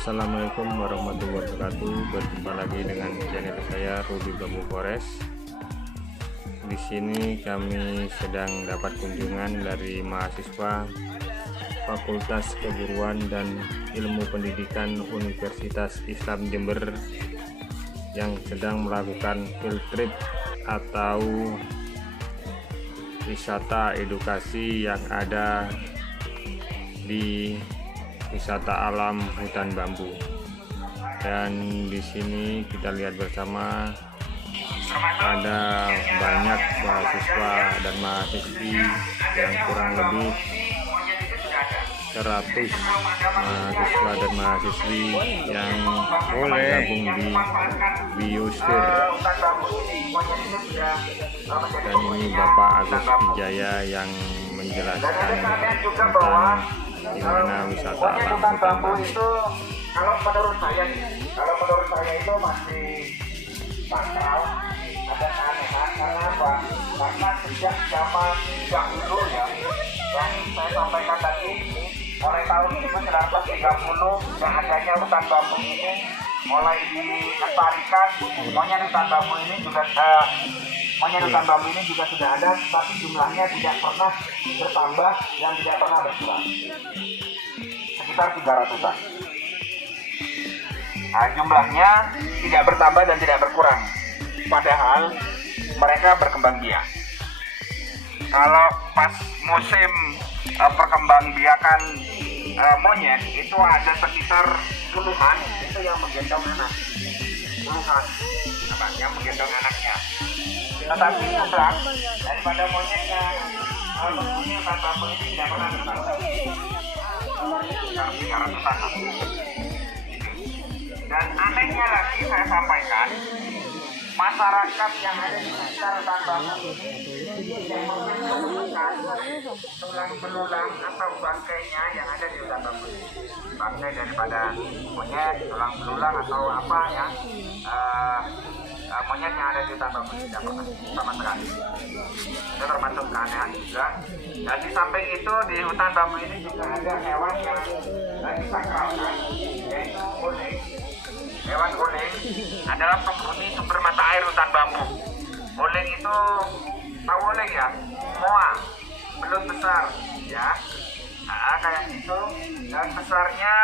Assalamualaikum warahmatullahi wabarakatuh. Berjumpa lagi dengan channel saya Rudy Bambu Forest. Di sini kami sedang dapat kunjungan dari mahasiswa Fakultas Keguruan dan Ilmu Pendidikan Universitas Islam Jember yang sedang melakukan field trip atau wisata edukasi yang ada di wisata alam hutan bambu. Dan di sini kita lihat bersama ada banyak mahasiswa dan mahasiswi yang kurang lebih 100 mahasiswa dan mahasiswi yang bergabung di biosfer. Dan ini Bapak Agus Wijaya yang menjelaskan tentang gimana wisata alam hutan bambu itu. Kalau menurut saya itu masih sakral, ada keanehan. Karena apa? Karena sejak zaman dahulu ya, yang saya sampaikan tadi, mulai tahun 1930 yang adanya hutan bambu ini mulai dilestarikan. Monyet hutan bambu ini juga sudah ada, tapi jumlahnya tidak pernah bertambah dan tidak pernah berkurang. Sekitar 300-an. Nah, jumlahnya tidak bertambah dan tidak berkurang. Padahal mereka berkembang biak. Kalau pas musim perkembangbiakan monyet itu ada sekitar puluhan itu yang menggendong anak. Puluhan yang menggendong anaknya. Tetapi jumlah daripada monyetnya penghuni hutan bambu ini tidak pernah bertambah. Sekitar 300-an. Dan anehnya lagi saya sampaikan, masyarakat yang ada di sekitar hutan bambu ini yang menemukan tulang belulang atau bangkainya yang ada di hutan bambu ini. Bangkai daripada monyet, tulang belulang atau apa ya, monyet yang ada di hutan bambu tidak pernah sama sekali. Itu termasuk keanehan juga. Dan di samping itu di hutan bambu ini juga ada hewan yang disakralkan, yaitu uling. Hewan uling adalah penghuni sumber mata air hutan bambu. Uling itu tahu uling ya, moa, belut besar ya, kayak gitu. Dan besarnya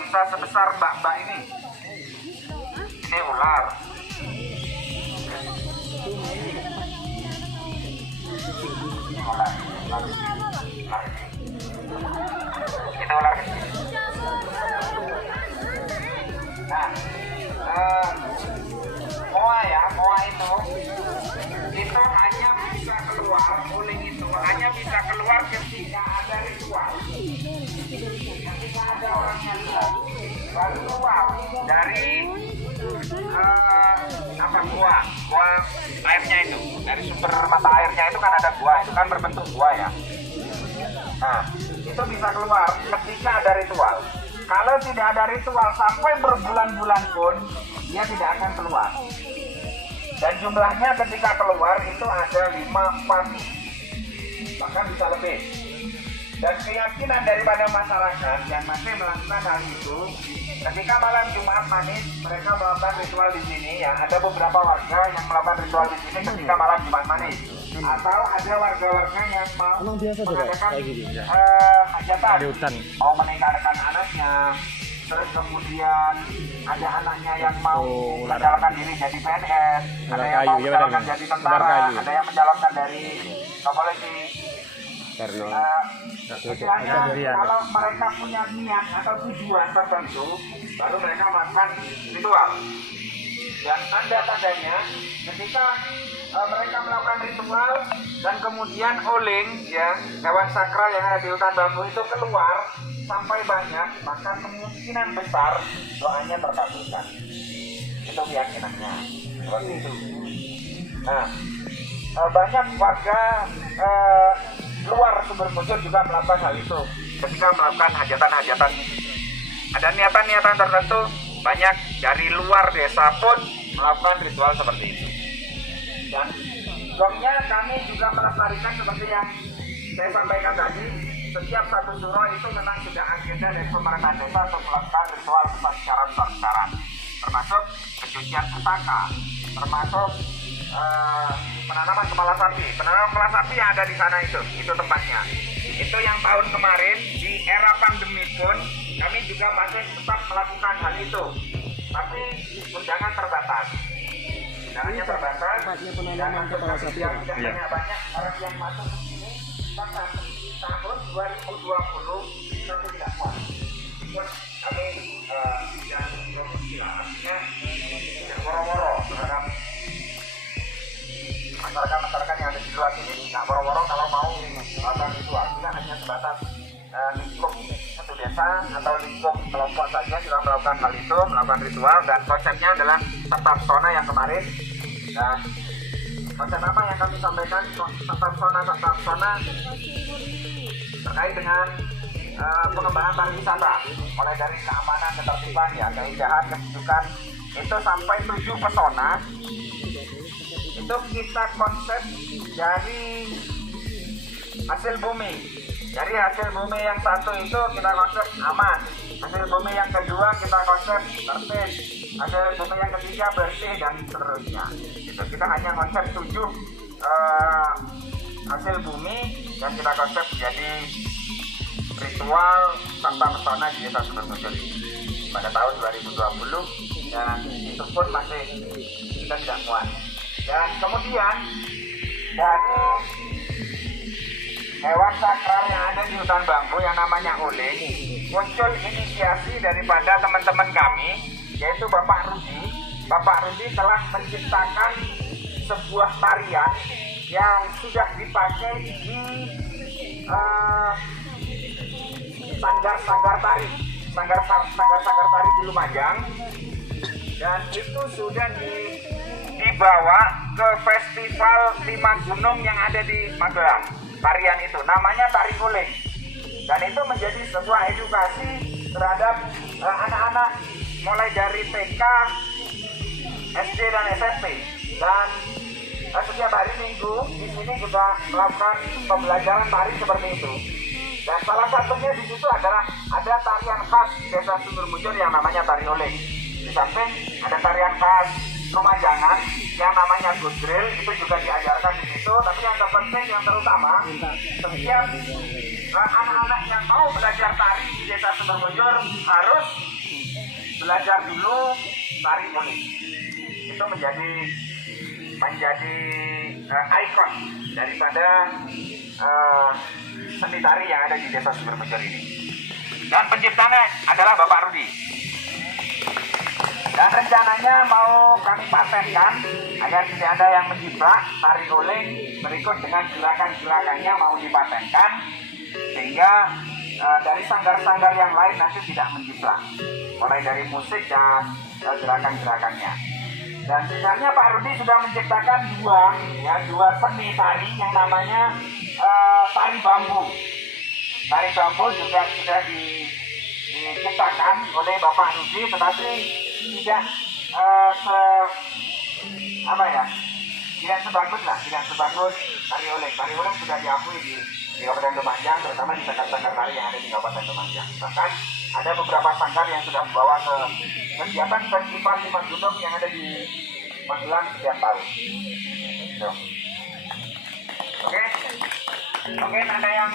bisa sebesar bak-bak ini. Ini ular. Itu ular kecil. Nah, moa itu hanya bisa keluar, uling itu hanya bisa keluar ketika ada ritual. Ketika ada orang yang baru keluar dari gua airnya itu, dari sumber mata airnya itu kan ada gua, itu kan berbentuk gua ya. Nah, itu bisa keluar ketika ada ritual. Kalau tidak ada ritual sampai berbulan-bulan pun dia tidak akan keluar. Dan jumlahnya ketika keluar itu ada 5-4, bahkan bisa lebih. Dan keyakinan daripada masyarakat yang masih melakukan hal itu, ketika malam Jumat Manis mereka melakukan ritual di sini. Ya, ada beberapa warga yang melakukan ritual di sini ketika malam Jumat Manis. Atau ada warga-warga yang mau mengadakan hajatan, mau meninggalkan anaknya, terus kemudian ada anaknya yang mau mencalonkan diri jadi PNS, ada yang mau mencalonkan jadi tentara, ada yang mencalonkan dari polisi. Kalau mereka punya niat atau tujuan tertentu, baru mereka melakukan ritual. Dan tanda-tandanya ketika mereka melakukan ritual dan kemudian uling ya, hewan sakral yang ada di hutan bambu itu keluar sampai banyak, maka kemungkinan besar doanya terkabulkan. Itu keyakinannya seperti itu. Nah, banyak warga luar Sumber Bojor juga melakukan hal itu ketika melakukan hajatan-hajatan. Ada niatan-niatan tertentu, banyak dari luar desa pun melakukan ritual seperti itu. Dan gongnya kami juga melestarikan seperti yang saya sampaikan tadi, setiap satu suro itu memang sudah agenda dari pemerintah desa untuk melakukan ritual besar-besaran, termasuk pencucian pusaka, termasuk penanaman kepala sapi. Penanaman kepala sapi yang ada di sana itu tempatnya. Itu yang tahun kemarin di era pandemi pun kami juga masih tetap melakukan hal itu, tapi undangan terbatas. Undangannya terbatas. Penanaman kepala sapi. Tidak banyak orang yang masuk ke sini karena tahun 2020 itu tidak kuat. Kami tidak berpikir, artinya tidak woro-woro terhadap masyarakat yang ada di luar sini. Tidak woro-woro kalau mau melakukan ritual, tidak hanya sebatas lingkup satu desa atau lingkup kelompok saja sudah melakukan hal itu, melakukan ritual, dan konsepnya adalah tetap sona yang kemarin. Dan konsep apa yang kami sampaikan, tetap sona terkait dengan pengembangan pariwisata, mulai dari keamanan, ketertiban, ya, keindahan, kesejukan, itu sampai 7 pesona. Itu kita konsep dari hasil bumi. Dari hasil bumi yang satu itu kita konsep aman, hasil bumi yang kedua kita konsep tertib, hasil bumi yang ketiga bersih, dan seterusnya. Itu kita hanya konsep 7 hasil bumi yang kita konsep jadi ritual tanpa pesona di Desa Sumbermuncul pada tahun 2020, dan itu pun masih kita tidak muat. Dan kemudian dari hewan sakral yang ada di hutan bambu yang namanya uling, muncul inisiasi daripada teman-teman kami, yaitu Bapak Rudi. Bapak Rudi telah menciptakan sebuah tarian yang sudah dipakai di sanggar tari di Lumajang, dan itu sudah dibawa ke festival 5 gunung yang ada di Magelang. Tarian itu namanya tari uling, dan itu menjadi sebuah edukasi terhadap anak-anak mulai dari TK, SD, dan SMP. Dan setiap hari Minggu di sini kita melakukan pembelajaran tari seperti itu. Dan salah satunya di situ adalah ada tarian khas Desa Sumbermuncul yang namanya tari uling. Di samping ada tarian khas Lumajangan yang namanya Gudril, itu juga diajarkan di situ. Tapi yang terpenting, yang terutama, setiap anak-anak yang mau belajar tari di Desa Sumbermuncul harus belajar dulu tari uling. Itu menjadi ikon daripada seni tari yang ada di Desa Sumbermuncul ini. Dan penciptanya adalah Bapak Rudi. Dan rencananya mau kami patenkan agar tidak ada yang menjiplak. Tari uling berikut dengan gerakan-gerakannya mau dipatenkan, sehingga dari sanggar-sanggar yang lain nanti tidak menjiplak, mulai dari musik dan gerakan-gerakannya. Dan sebenarnya Pak Rudi sudah menciptakan dua seni tari yang namanya tari bambu. Tari bambu juga sudah diciptakan oleh Bapak Rudi, tetapi tidak tidak sebagus tari uling. Tari uling sudah diakui di Kabupaten Lumajang, terutama di sanggar-sanggar tari yang ada di Kabupaten Lumajang. Bahkan ada beberapa sanggar yang sudah membawa ke kegiatan festival 5 gunung yang ada di Magelang setiap tahun. Oke, ada yang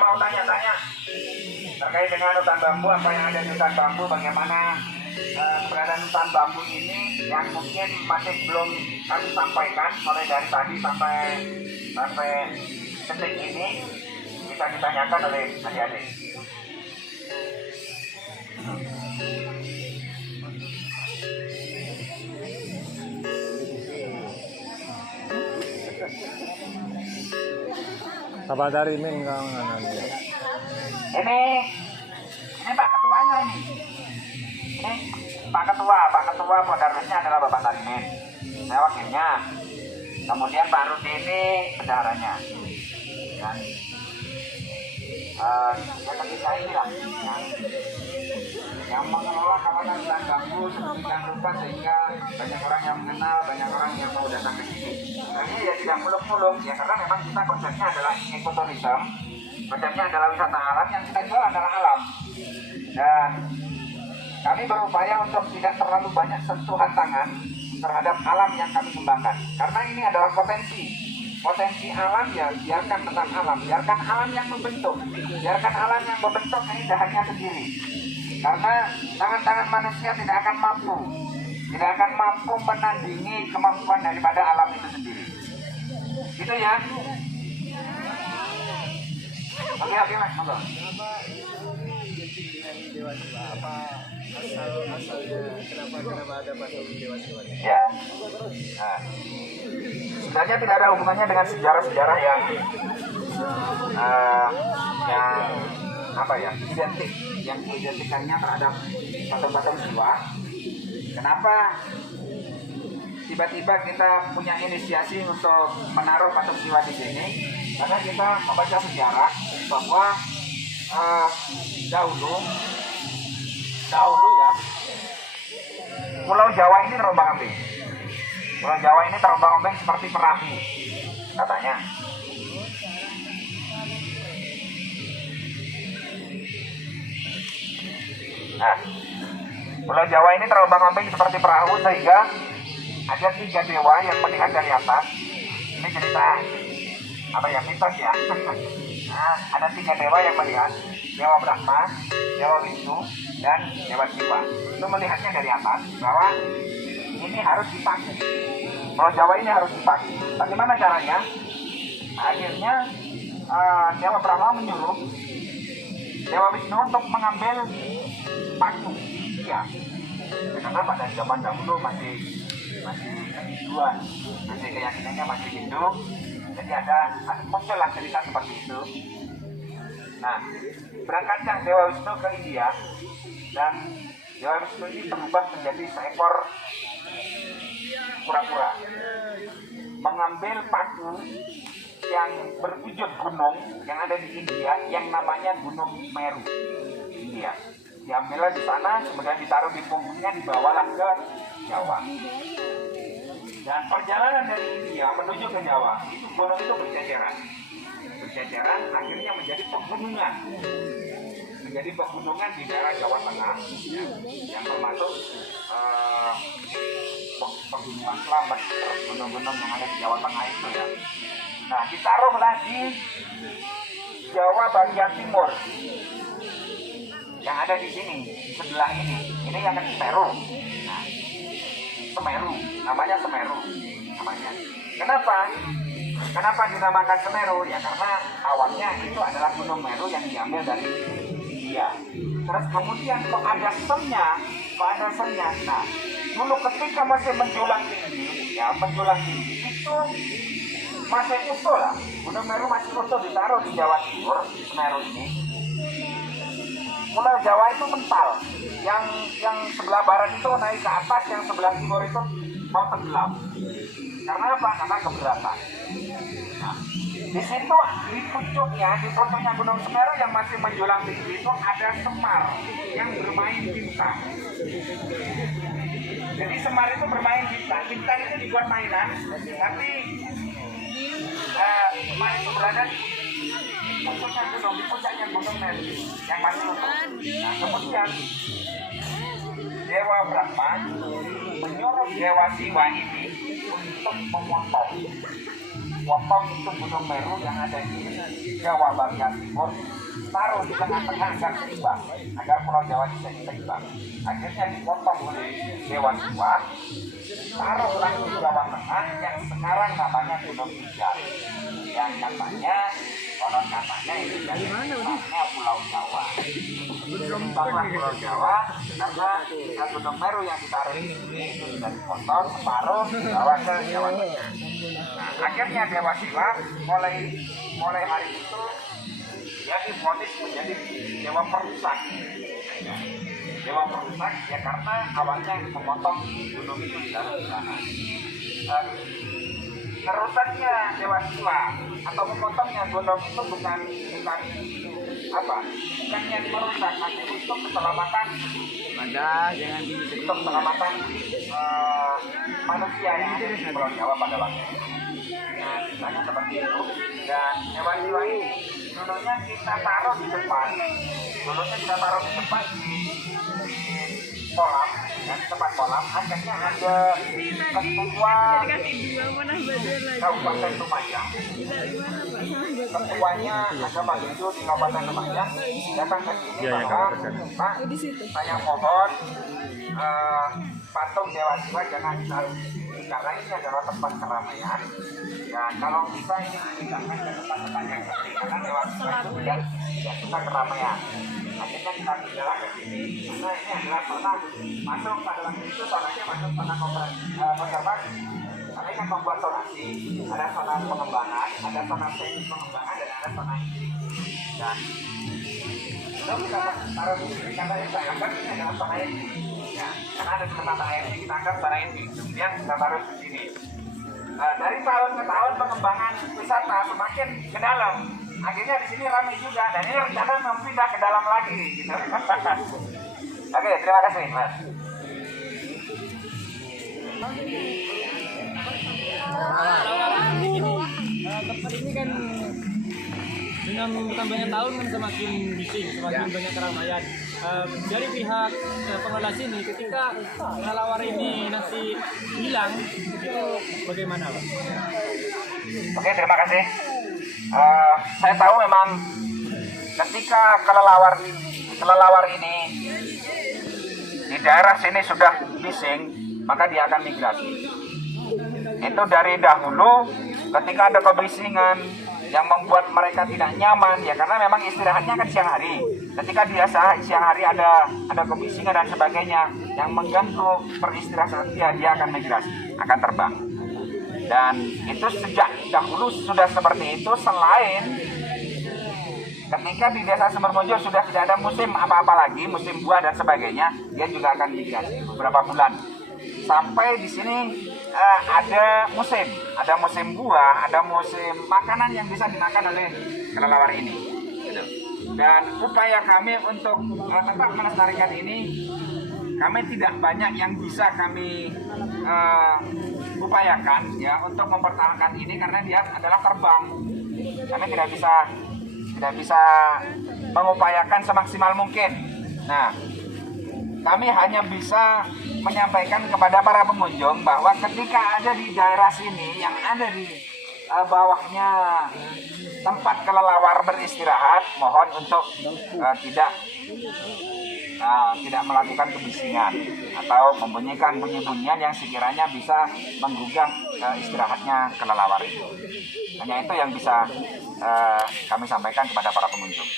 mau tanya-tanya terkait dengan hutan bambu, apa yang ada di hutan bambu, bagaimana keberadaan hutan bambu ini yang mungkin masih belum kami sampaikan mulai dari tadi sampai detik ini, bisa ditanyakan oleh adik-adik. Apa dari min kang Ini Pak Ketuanya ini. Ini Pak Ketua Podarusnya adalah Bapak Tarimin. Saya wakilnya. Kemudian Pak Rudi ini bendaharanya. Dan yang ketiga ini lah yang mengelola kawasan hutan bambu sedemikian rupa sehingga banyak orang yang mengenal, banyak orang yang mau datang ke sini. Nah, ini ya tidak muluk-muluk ya, karena memang kita konsepnya adalah ekoturism. konsepnya adalah wisata alam, yang kita jual adalah alam. Dan kami berupaya untuk tidak terlalu banyak sentuhan tangan terhadap alam yang kami kembangkan, karena ini adalah potensi alam. Ya biarkan tentang alam, biarkan alam yang membentuk, biarkan alam yang membentuk keindahannya sendiri, karena tangan-tangan manusia tidak akan mampu menandingi kemampuan daripada alam itu sendiri. Gitu ya. Oke Mas, monggo. Kenapa ada patung Dewa Siwa? Ya. Nah, sebenarnya tidak ada hubungannya dengan sejarah-sejarah yang identikannya terhadap patung-patung Siwa. Kenapa tiba-tiba kita punya inisiasi untuk menaruh patung Siwa di sini? Karena kita membaca sejarah bahwa dahulu ya, Pulau Jawa ini terombang-ambing. Pulau Jawa ini terombang-ambing seperti perahu, katanya. Nah, Pulau Jawa ini terombang-ambing seperti perahu, sehingga ada 3 dewa yang melihat dari atas. Ini cerita mitos ya. Nah, ada 3 dewa yang melihat, Dewa Brahma, Dewa Wisnu, dan Dewa Siwa. Itu melihatnya dari atas bahwa ini harus dipaku. Pulau Jawa ini harus dipaku. Bagaimana caranya? Akhirnya Dewa Brahma menyuruh Dewa Wisnu untuk mengambil paku. Ya, karena pada zaman dahulu masih Hinduan, masih keyakinannya masih Hindu. Jadi ada muncullah cerita seperti itu. Nah, berangkatnya Dewa Wisnu ke India, dan Dewa Wisnu ini berubah menjadi seekor kura-kura, mengambil paku yang berwujud gunung yang ada di India, yang namanya Gunung Meru, India. Diambillah di sana, kemudian ditaruh di punggungnya, dibawalah ke Jawa. Dan perjalanan dari India menuju ke Jawa, itu gunung itu berceceran, akhirnya menjadi pegunungan di daerah Jawa Tengah, ya, yang termasuk pegunungan Slamet, gunung-gunung yang ada di Jawa Tengah itu ya. Nah, ditaruhlah di Jawa bagian timur, yang ada di sini, sebelah ini yang Semeru. Nah, Semeru, namanya Semeru, namanya. Kenapa dinamakan Semeru? Ya karena awalnya itu adalah Gunung Meru yang diambil dari India. Terus kemudian kok ada semnya. Nah, dulu ketika masih menjulang tinggi itu masih utuh lah. Gunung Meru masih utuh, ditaruh di Jawa Timur, Semeru ini. Pulau Jawa itu mental, yang sebelah barat itu naik ke atas, yang sebelah timur itu mau tenggelam. Karena apa? Karena keberatan. Nah, di situ di pucuknya Gunung Semeru yang masih menjulang tinggi itu ada semar yang bermain bintang. Jadi semar itu bermain bintang itu dibuat mainan, tapi semar itu berada di puncaknya Gunung Meru yang masih utuh. Nah, kemudian Dewa Brahma menyuruh Dewa Siwa ini untuk memotong itu Gunung Meru yang ada di Jawa bagian timur, taruh di tengah-tengah agar seimbang, agar Pulau Jawa bisa seimbang. Akhirnya dipotong oleh Dewa Siwa, taruhlah di Jawa Tengah yang sekarang namanya Gunung Ijen, yang konon katanya ini dari Pulau Jawa. Dikembanglah Pulau Jawa karena Gunung Meru yang ditaruh di sini itu sudah dipotong separuh, dibawa ke Jawa Tengah. Nah, akhirnya Dewa Siwa mulai hari itu dia divonis menjadi dewa perusak. Dewa perusak ya karena awalnya memotong gunung itu ditaruh di sana. Merusaknya Dewa Siwa atau memotongnya gunung itu bukan yang merusak, tapi untuk keselamatan manusia yang ada di Pulau Jawa pada waktu itu. Nah, seperti itu. Dan Dewa Siwa ini dulunya kita taruh di depan, di kolam, ya, di tempat kolam. Akhirnya ada ketua Kabupaten Lumajang, ketuanya ada Pak Gito di Kabupaten Lumajang datang ke sini, Pak, saya mohon patung Dewa Siwa jangan ditaruh di sini karena ini adalah tempat keramaian. Dan kalau bisa ini dipindahkan ke tempat-tempat yang sepi karena Dewa Siwa itu tidak suka keramaian. Akhirnya kita pindah ke sini karena ini adalah zona masuk pada waktu itu zonanya masuk zona konservasi. Kami kan membuat zonasi, ada zona pengembangan, ada zona semi pengembangan, dan ada zona industri. Dan itu kita taruh di sini karena yang saya anggap ini adalah zona industri. Ya, karena ada mata airnya kita anggap zona industri. Kemudian kita taruh di sini. Dari tahun ke tahun pengembangan wisata semakin ke dalam. Akhirnya di sini ramai juga, dan ini rencana mau pindah ke dalam lagi. Gitu. Oke, terima kasih, Mas. Tempat ini kan dengan bertambahnya tahun kan semakin bising, semakin banyak keramaian. Dari pihak pengelola sini, ketika kelelawar ini nanti hilang, itu bagaimana, Pak? Oke, terima kasih. Saya tahu memang ketika kelelawar ini di daerah sini sudah bising, maka dia akan migrasi. Itu dari dahulu ketika ada kebisingan yang membuat mereka tidak nyaman, ya karena memang istirahatnya kan siang hari. Ketika dia siang hari ada kebisingan dan sebagainya yang mengganggu peristirahatan dia akan migrasi, akan terbang. Dan itu sejak dahulu sudah seperti itu. Selain ketika di desa Sumbermojo sudah tidak ada musim apa-apa lagi, musim buah dan sebagainya, dia juga akan migrasi beberapa bulan. Sampai di sini ada musim buah, ada musim makanan yang bisa dimakan oleh kelelawar ini. Dan upaya kami untuk tetap melestarikan ini, kami tidak banyak yang bisa kami upayakan ya untuk mempertahankan ini karena dia adalah terbang. Kami tidak bisa mengupayakan semaksimal mungkin. Nah, kami hanya bisa menyampaikan kepada para pengunjung bahwa ketika ada di daerah sini yang ada di bawahnya tempat kelelawar beristirahat, mohon untuk tidak melakukan kebisingan atau membunyikan bunyi-bunyian yang sekiranya bisa menggugah istirahatnya kelelawar itu. Hanya itu yang bisa kami sampaikan kepada para pengunjung.